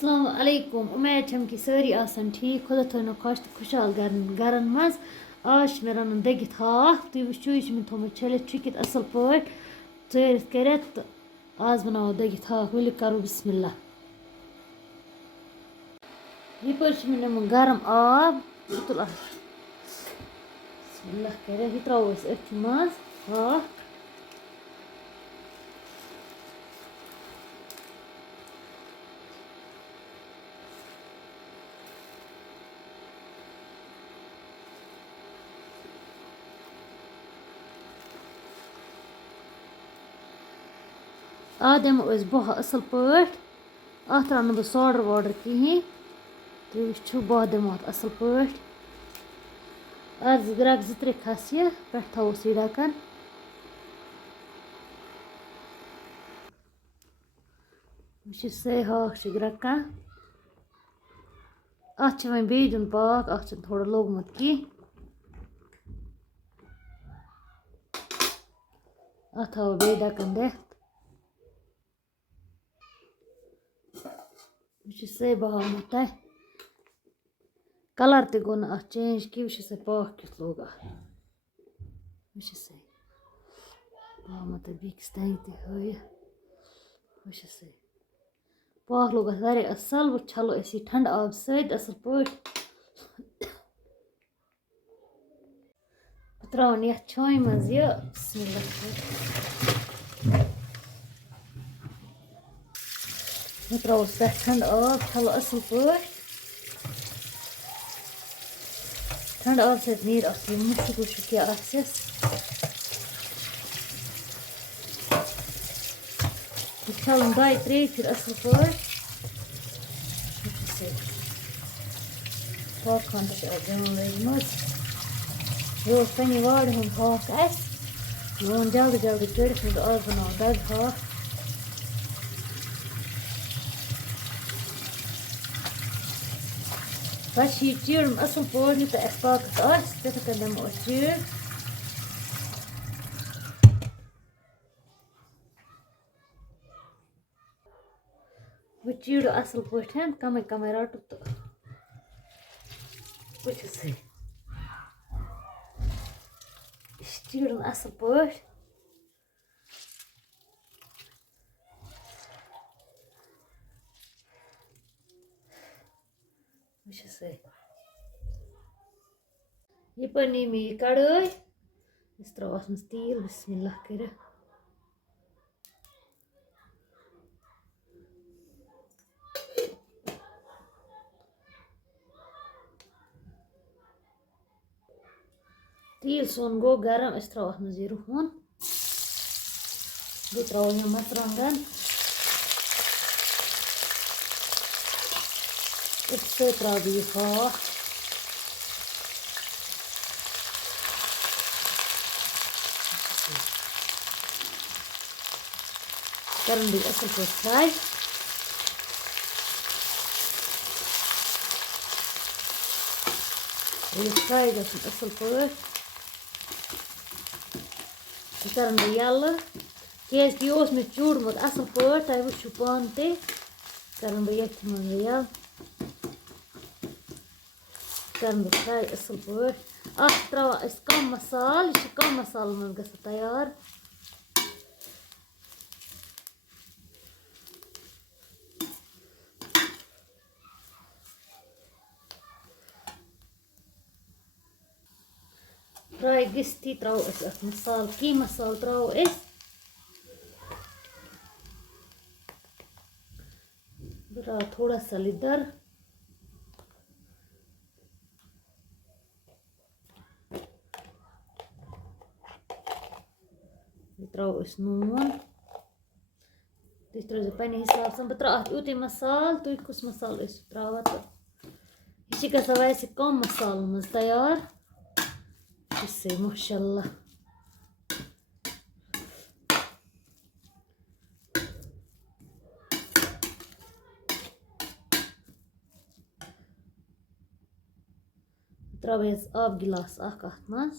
السلام علیکم اُمید چھَم کہِ سٲری آسَن ٹھیٖک خۄدا تھٲینو خۄش تہٕ خُشحال گَرَن منٛز آز چھِ مےٚ رَنُن دٔگِتھ ہاکھ تُہۍ وٕچھِو یہِ چھِ مےٚ تھوٚمُت چھٔلِتھ چھُکِتھ اَصٕل پٲٹھۍ ژٲرِتھ کٔرِتھ تہٕ آز بَناوو دٔگِتھ ہاکھ ؤلِو کَرو بِسمہِ اللہ یِپٲرۍ چھِ مےٚ نِمُت گرم آب بہٕ تُلہٕ اَتھ بِسمہِ اللہ کٔرِتھ یہِ ترٛاوو أسۍ أتھۍ منٛز ہاکھ اَتھ دِمو أسۍ بۄہ اَصٕل پٲٹھۍ اَتھ ترٛاوٕ نہٕ بہٕ سوڈَر ووڈَر کِہیٖنۍ تُہۍ وٕچھِو بۄہ دِمو اَتھ اَصٕل پٲٹھۍ اَتھ گرٛٮ۪کھ زٕ ترٛےٚ کھَسہِ پٮ۪ٹھٕ تھاووس یہِ ڈَکَن وٕچھِو سٲے ہاکھ چھِ گرٛٮ۪کان اَتھ چھِ وۄنۍ بیٚیہِ دیُن پاکھ اَتھ چھُنہٕ تھوڑا لوٚگمُت کیٚنٛہہ اَتھ تھاوو بیٚیہِ ڈَکَن دِتھ وٕچھِو سٲے بہٕ ہاوہو تۄہہِ کَلَر تہِ گوٚو نہٕ اَتھ چینٛج کیٚنٛہہ وٕچھِو سا پاکھ کیُتھ لوٚگ اَتھ وٕچھِو سا بہٕ ہاوہو تۄہہِ بیٚکِس تانۍ تہِ ہٲیِتھ وٕچھِو سا پاکھ لوٚگ اَتھ واریاہ اَصٕل وۄنۍ چھَلو أسۍ یہِ ٹھنٛڈٕ آبہٕ سۭتۍ اَصٕل پٲٹھۍ بہٕ ترٛاوَن یَتھ چھانہِ منٛز یہِ بِسمہِ اللہ بہٕ ترٛاوَس پٮ۪ٹھ ٹھنٛڈٕ آب چھَلو اَصٕل پٲٹھۍ ٹھنٛڈٕ آبہٕ سۭتۍ نیرِ اَتھ یہِ مُشُک وُشُک کیٛاہ آسٮ۪س یہِ چھَلُن 2-3 پھِرِ اَصٕل پٲٹھۍ وٕچھِو سا ہاکہٕ ہَن تہِ چھِ اَتھ جان لٔجمٕژ یہِ اوس پنٛنہِ وارِ ہُنٛد ہاکھ اَسہِ مےٚ ووٚن جلدی جلدی کٔڑِتھ مےٚ دوٚپ آز بَناوو دَگہٕ ہاکھ پَتہٕ چھِ یہِ چیٖرُن اَصٕل پٲٹھۍ یوٗتاہ اَسہِ طاقت آسہِ تِتھَے کٔنۍ دِمو أسۍ چیٖر وۄنۍ چیٖرو اَصٕل پٲٹھۍ کَمٕے کَمٕے رَٹو تہٕ وٕچھِو سا یہِ چھِ چیٖرُن اَصٕل پٲٹھۍ وٕچھِو سا یَپٲرۍ نی مےٚ یہِ کَڑٲے أسۍ ترٛاوو اَتھ منٛز تیٖل بِسمہِ اللہ کٔرِتھ تیٖل سون گوٚو گرم أسۍ ترٛاوو اَتھ منٛز یہِ رُہُن بیٚیہِ ترٛاوو یِم مَرژٕوانٛگَن أتھۍ سۭتۍ ترٛاوٕ بہٕ یہِ ہاکھ کَرَن بہٕ یہِ اَصٕل پٲٹھۍ فرٛاے یہِ فرٛاے گژھُن اَصٕل پٲٹھۍ یہِ کَرَن بہٕ یَلہٕ کیٛازِکہِ یہِ اوس مےٚ چوٗڑمُت اَصٕل پٲٹھۍ تۄہہِ وٕچھِو پانہٕ تہِ کَرَن بہٕ ییٚتھۍ منٛز یَلہٕ کَرَن بہٕ فرٛاے اَصٕل پٲٹھۍ اَتھ چھِ ترٛاوان أسۍ کَم مصالہٕ یہِ چھِ کَم مصالَن منٛز گژھان تیار فرٛاے گٔژھتھٕے ترٛاوو أسۍ اَتھ مصالہٕ کینٛہہ مصالہٕ ترٛاوو أسۍ بہٕ ترٛاوٕ تھوڑا سا لِدٕر بیٚیہِ ترٛاوو أسۍ نوٗن تُہۍ ترٛٲیزیو پنٛنہِ حِساب سان بہٕ ترٛاوٕ اَتھ یُتُے مصالہٕ تُہۍ کُس مصالہٕ ٲسِو ترٛاوان تہٕ یہِ چھِ گژھان ویسے کَم مصالَن منٛز تیار اِسے ماشاء اللہ ترٛاوٕ حظ آبہٕ گِلاس اَکھ اَتھ منٛز